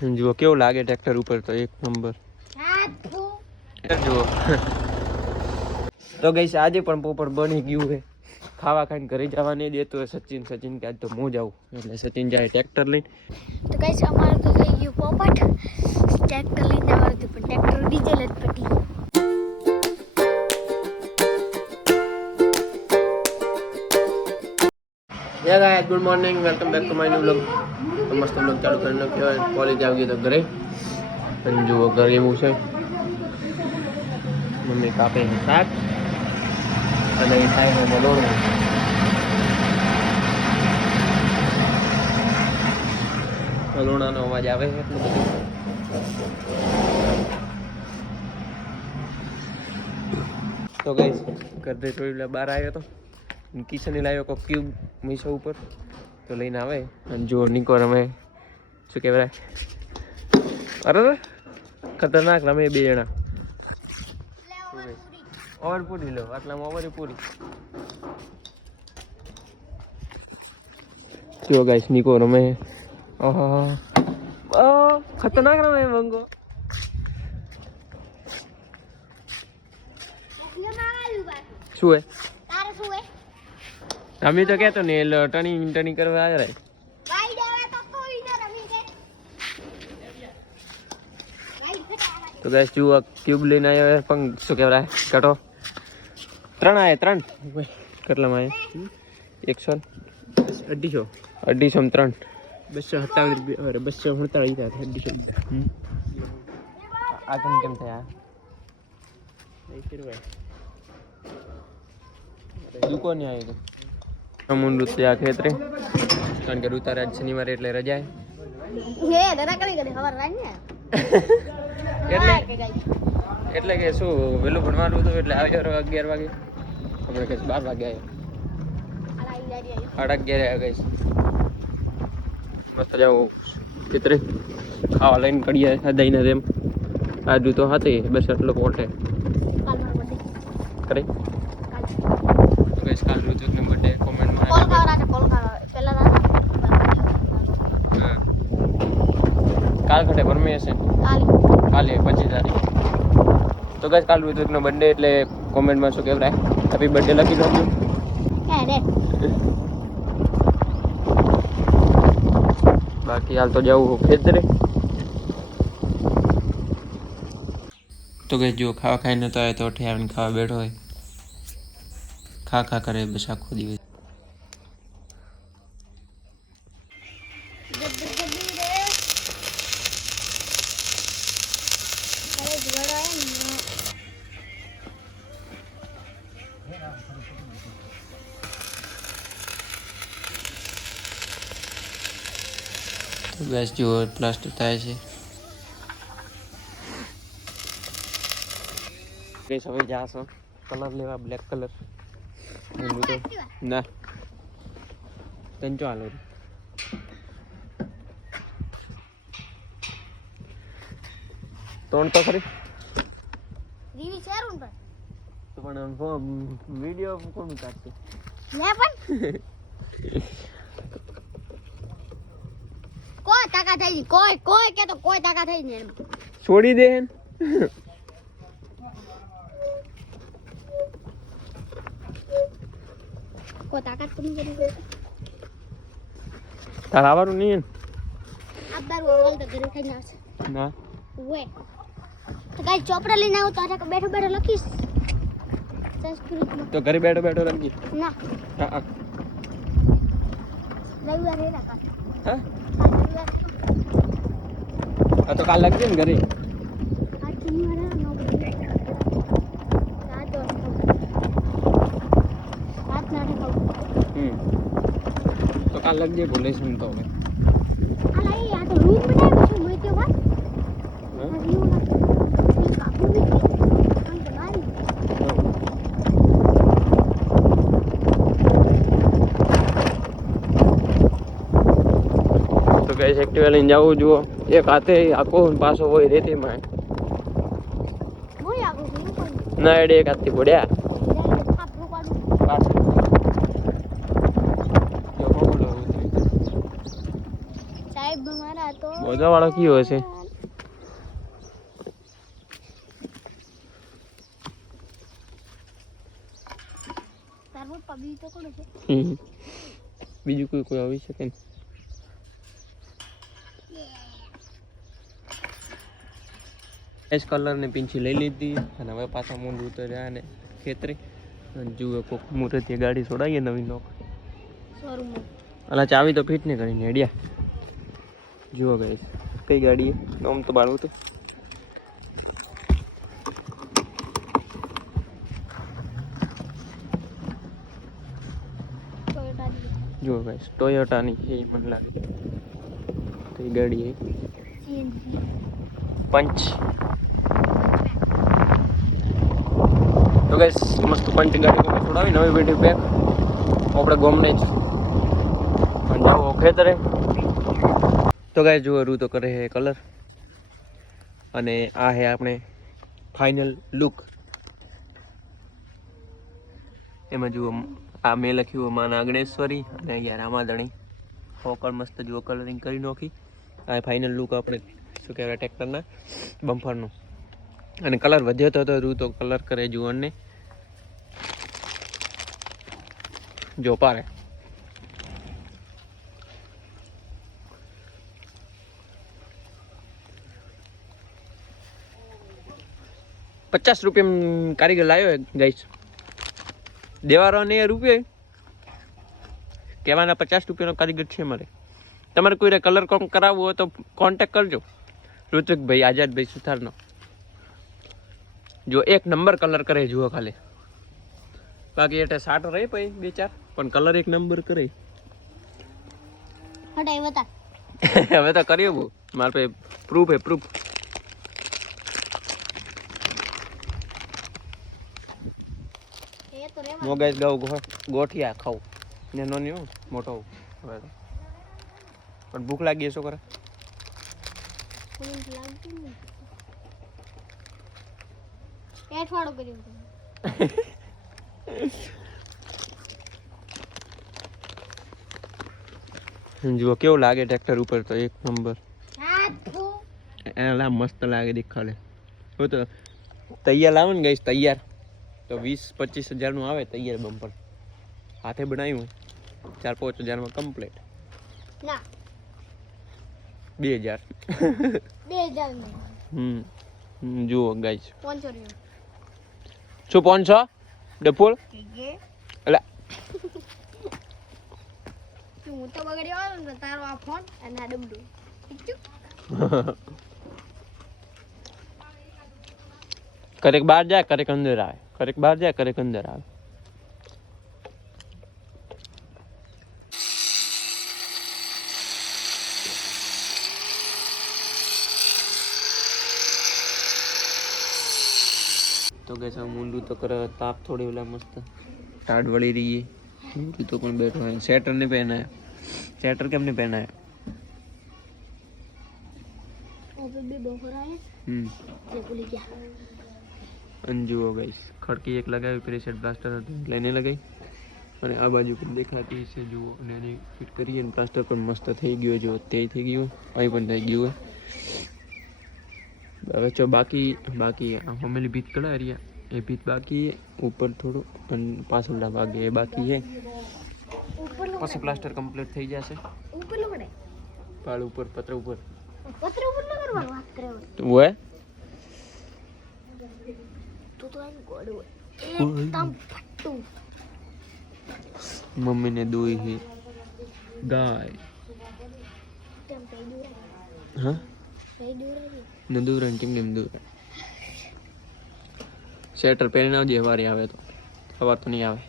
જુઓ કેવું લાગે ટ્રેક્ટર ઉપર તો એક નંબર જુઓ. તો ગઈશ આજે પણ પોપટ બની ગયું છે. ખાવા ખાઈને ઘરે જવા નહીં દેતો સચિન કે આજ તો હું જાઉં એટલે સચિન જાય ટ્રેક્ટર લઈને. તો ગઈશ અમારે તો થઈ ગયું પોપટ ટ્રેક્ટર લઈને જવાનું હતું પણ ટ્રેક્ટર ડીઝલ જ પટી. Guys good morning welcome back to my new vlog. મસ્ત વ્લોગ ચાલુ કરી નાખ્યો કોલેજ આવી ગયો તો ઘરે અને જુઓ ઘરે એવું છે મમ્મી કાપે શાક અને એ થાય છે મલોડું. મલોડાનો અવાજ આવે છે એટલું બધું. તો ગાઈસ ઘરે થોડી બહાર આવ્યો તો કિશને લાવ્યો કોઈ ક્યુબ મીશો ઉપર તો લઈને આવે અને જો નિકો રમે શું કહેવાય અરે ખતરનાક રમે બે જણા. ઓવર પૂરી લો આટલામાં ઓવર પૂરી. જો ગાઈસ નિકો રમે ખતરનાક રમે મંગો. શું હે અમે તો કહેતો ને એટલે ટણી કરવા આવ્યા. તો ગાઈસ જુઓ ક્યુબ લઈને આવ્યો પણ શું કહેવાય કાઢો 3 આવ્યા 3 કેટલામાં આવ્યા 100 250 257 247 આ કેમ થયા દુકાને આવી તો નૃત્ય ખેતરે કારણ કે ઋતારાજ શનિવારે એટલે રજા એટલે કે શું વહેલું ભણવાનું હતું એટલે આવ્યો 11 વાગે આપણે કઈ 12 વાગે આવ્યો 11:30 આવ્યા ગઈ મસ્ત જાવ ખેતરે ખાવા લઈને કડીએ દઈને તેમ આજુ તો હતી બસ એટલો પોટે કરે કાલ ઋતુનો બર્થડે કોમેન્ટમાં કાલ ખટે પરમેશન કાલે 25 તારીખ. તો ગાઈસ કાલ ઋતુનો બર્થડે એટલે કોમેન્ટમાં શું કહેવાય હેપી બર્થડે લખી દો. બાકી હાલ તો જવું ખેતરે. તો ગાઈસ જો ખાવા ખાઈને તો આવે તો ઉઠી આવીને ખાવા બેઠો હોય ખા કરે બસ આખો દિવસ. બસ જો પ્લાસ્ટર થાય છે કઈ હવે જાશો કલર લેવા બ્લેક કલર ના કંચો હાલો તોણ તો ખરી રીવી શેરું પર તો પણ વિડિયો કોણ કાઢતું લે પણ કોઈ તાકા થઈ ની કોઈ કે તો કોઈ તાકા થઈ ની છોડી દે કોઈ તાકાત તો નહીં કરી તાર આવવાનું નહીં આબાર ઓવલ તો ઘરે ખાઈને આવશે ના ઓએ તો ગાઈ ચોપડા લઈને આવ તો આટા બેઠો બેઠો લખીશ સંસ્કૃત તો ઘરે બેઠો બેઠો લખી ના હા રવિવારે રાખા હા આ તો કાલ લખજે ને ઘરે આ શનિવારે 9 બજે રાત 10 રાત ના ખાવ તો કાલ લખજે ભૂલે શું તો હવે આ લઈ આ તો રૂમ બનાવ્યો છે મોય કે વાત આ વ્યૂ ના કાપુ બી કામ તમારી તો ગાઈસ એક્ટિવા લઈને જાવું જુઓ એક હાથે આખો પાછો હોય રેતીમાં મોય આગો છું કોઈ ના એડે એક હાથથી પડ્યા કાપુ કાઢું પાછળ જો બોલો સાહેબ મારા તો ઓગા વાળો કયો હશે? તારો પબી તો કોણ છે? બીજું કોઈ આવી શકે ને? એસ કલર ને પિંછી લઈ લીધી અને હવે પાછા મૂંડ ઉતર્યા ને ખેતરે જુઓ કોક મુહૂર્તે ગાડી છોડાવીએ નવી નોક શોરૂમ અલા ચાવી તો ફિટ ને કરીને હેડ્યા જુઓ ગાઈસ કઈ ગાડી આમ તો બાળવું તો જુઓ ગાઈસ ટોયોટાની એ મને લાગે કઈ ગાડી એ સીએનજી પંચ તો ગાઈસ મસ્ત પંચ ગાડી કોને છોડાવી નવી બેટી પેક આપણે ગોમને જ જાઓ ખેતરે તો ગાઈસ જુઓ રૂ તો કરે હે કલર અને આ હે આપણે ફાઇનલ લુક એમાં જુઓ આ મેં લખ્યું માં નાગણેશ્વરી અને અહીંયા રામાધણી હોકળ મસ્ત જુઓ કલરિંગ કરી નાખી આ ફાઇનલ લુક આપણે શું કહેવાય ટ્રેક્ટરના બમ્પરનું અને કલર વધ્યો તો રૂ તો કલર કરે જુઓ ને જો પારે ₹50 કારીગર લાવ્યો ગાઈસ દેવારો ને રૂપિયા કહેવાના ₹50 કારીગર છે મારે તમારે કોઈ કલર કોમ કરાવવું હોય તો કોન્ટેક્ટ કરજો ઋત્વિકભાઈ આઝાદભાઈ સુથારનો જો એક નંબર કલર કરે જુઓ ખાલી બાકી એટલે સાટ રહે પછી 2-4 પણ કલર એક નંબર કરે હટાઈ બતા હવે તો કર્યો બહુ મારે પાસે પ્રૂફ હે પ્રૂફ એ તો રે મો ગાઈસ ગાવ ગોઠિયા ખાવ ને નો નહીં મોટો હવે તો પણ ભૂખ લાગી શું કરે મને લાગતું નહીં પેટવાળો કર્યો જુઓ કેવું લાગે ટ્રેક્ટર ઉપર તો એક નંબર હા થો એલા મસ્ત લાગે દેખાડે હો તો તૈયાર લાવો ને ગાઈસ તૈયાર તો 20-25 હજારનું આવે તૈયાર બમ્પર હાથે બનાવ્યું 4-5 હજારમાં કમ્પ્લીટ ના 2000 નહીં જુઓ ગાઈસ 500 રૂપિયા શું 500 ડફોળ કે એલા હું તો બગડ્યો આવ્યો ને તારો આ ફોન અને આ ડબડું કરેક બહાર જાય કરેક અંદર આવે કરેક બહાર જાય કરેક અંદર આવે તો કે છે મુંડું તો કરે તાપ થોડી ઓલા મસ્ત ટાડ વળી રહી મુંડું તો પણ બેઠો है સ્વેટર नहीं पहना है स्वेटर કેમ नहीं पहना है ઓબે બે બહોરા હે જે ભૂલી ગયા અંજુ हो गई खड़की एक लगाई प्रेशर प्लास्टर लेने लगाई અને આ બાજુ પણ દેખાતી છે જુઓ અને એને ફિટ કરી અને પ્લાસ્ટર પણ મસ્ત થઈ ગયો જો તે થઈ ગયું અહીં પણ થઈ ગયું હવે જો બાકી હમેલી ભીત કડા રહ્યા એ ભીત બાકી ઉપર થોડું અને પાછળના ભાગે એ બાકી છે ઉપર લો પછી પ્લાસ્ટર કમ્પ્લીટ થઈ જશે ઉપર લો પડે પાળ ઉપર પત્ર ઉપર પત્ર ઉપર ન કરવાનું વાત કરે ઓએ તો એમ ગોડો એકદમ ફટ્ટુ મમ્મી ને દોઈ હે ગાય તેમ પે દૂર હા પે દૂર ને દૂર ટીમ દૂર સ્વેટર પહેરીને આવજે વારી આવે તો સવાર તો નહીં આવે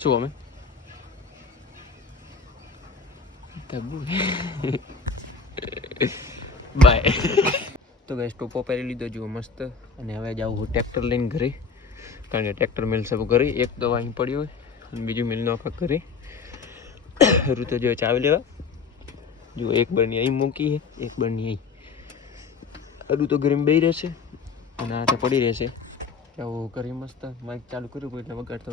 શું અમે બાય તો ગાઈસ ટોપો પહેરી લીધો જુઓ મસ્ત અને હવે જાઉં હું ટ્રેક્ટર લઈને ઘરે કારણ કે ટ્રેક્ટર મિલ સબ ઘરે એક તો અહીં પડ્યું હોય અને બીજું મિલનો આખા ઘરે રૂ તો જો ચાવી લેવા જો એક બરની અહીં મૂકી છે એક બરની અહીં અડું તો ગરમ બેહી રહેશે અને હાથે પડી રહેશે આવું કરી મસ્ત માઇક ચાલુ કર્યું એટલે વગાડતો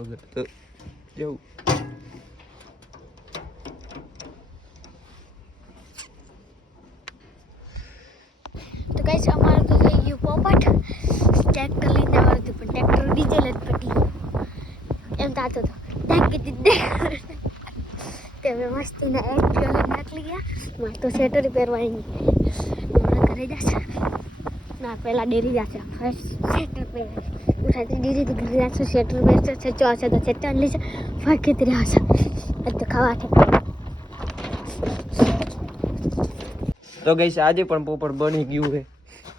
જવું ગાઈસ અમારું તો થઈ ગયું પોપટ. ટ્રેક્ટર લઈને આવવાનું હતું પણ ટ્રેક્ટર ડીઝલ જ પટી એમ થતો હતો ઢાંકી દીધે તે હવે મસ્તીના એક્ટિવા લઈને નીકળી ગયા. મારે તો સ્વેટર પહેરવાની હમણાં ઘરે જશે ના પહેલાં ડેરી જશે ફર્સ્ટ સ્વેટર પહેરે ઉઠાતી ડેરીથી ઘરે જશે સ્વેટર પહેરશે છચ્ચો હશે તો છચ્ચા લેશે ફાંકી રહ્યા હશે આજ તો ખાવા છે. તો ગઈશ આજે પણ પોપટ બની ગયું છે.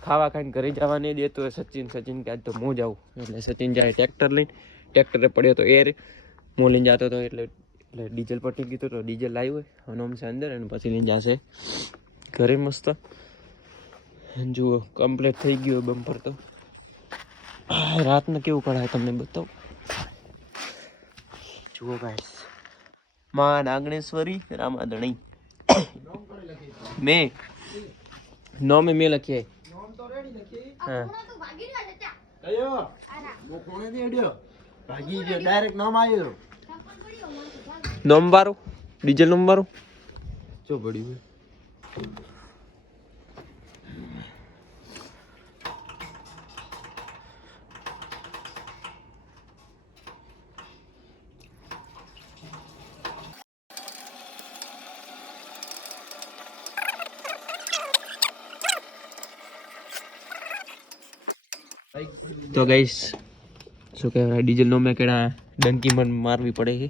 ખાવા ખાઈને ઘરે જવા નહીં દેતો સચિન કે આજ તો હું જાઉં એટલે સચિન જાય ટ્રેક્ટર લઈને. ટ્રેક્ટરે પડ્યો તો એર હું લઈને જતો હતો એટલે ડીઝલ પટી ગયું તો ડીઝલ લાવ્યું હોય હનોમ છે અંદર અને પછી લઈને જશે ઘરે મસ્ત. જુઓ કમ્પ્લીટ થઈ ગયું બમ્પર તો. રાતને કેવું કઢાય તમને બતાવું. જુઓ ગાઈસ માં નાગણેશ્વરી રામાધણી મેં નોમે મેં લખીએ હા નોમ વાળું ડીઝલ નોમ વાળું ચો પડ્યું તો ગઈશ શું કહેવાય ડીઝલ નો મેં કેડા ડંકી મન મારવી પડે છે.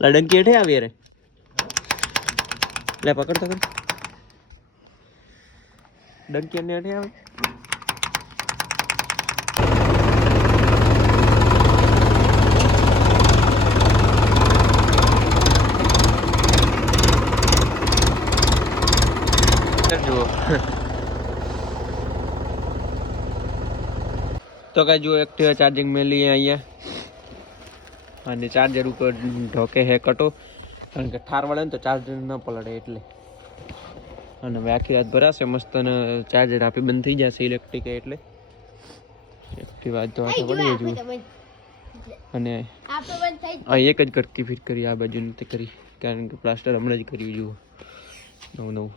લા ડંકી હેઠે આવી રે લે પકડ તો ડંકી ને હેઠે આવે. જુઓ તો કઈ જો एक्टिवा चार्जिंग में लिए અહીંયા અને ચાર્જર ઉપર ઢોકે હે કટો કારણ કે ઠાર વાળે ને તો ચાર્જર ન પલળે એટલે. અને હવે આખી રાત ભરાશે મસ્ત અને ચાર્જર આપી બંધ થઈ જશે ઇલેક્ટ્રિક એટલે एक्टिवा તો આ પડી જવું. અને આ એક જ કટકી ફિટ કરી આ બાજુ નથી કરી કારણ કે પ્લાસ્ટર હમણાં જ કર્યું જુઓ નવું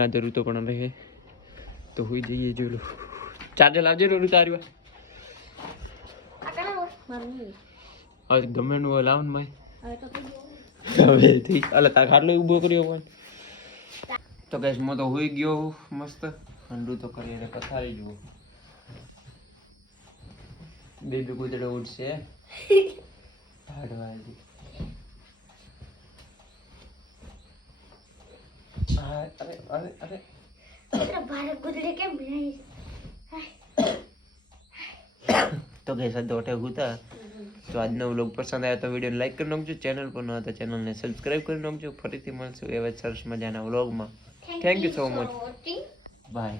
રાધરું તો પણ રહે તો હોઈ જઈએ જોયું. ચાર્જર લાવજે રોડું તારી હવે ગમે નું લાવ ને ભાઈ હવે થી અલે તાર ખાટલો ઊભો કર્યો પણ. તો ગાઈસ મો તો હોઈ ગયો મસ્ત ઠંડુ તો કરી અને પથારી જુઓ બેબી કુતરો ઉડશે હાડવાળી અરે અરે અરે ભારે કુતરે કેમ ભરાઈ. તો ગઈ સાથે ઓટે ગુતા તો આજનો વ્લોગ પસંદ આવ્યો તો વિડીયો લાઈક કરી નાખજો. ચેનલ પર ન હોય તો ચેનલને સબસ્ક્રાઇબ કરી નાખજો. ફરીથી મળશું એવા સરસ મજાના વ્લોગમાં. Thank you so much bye.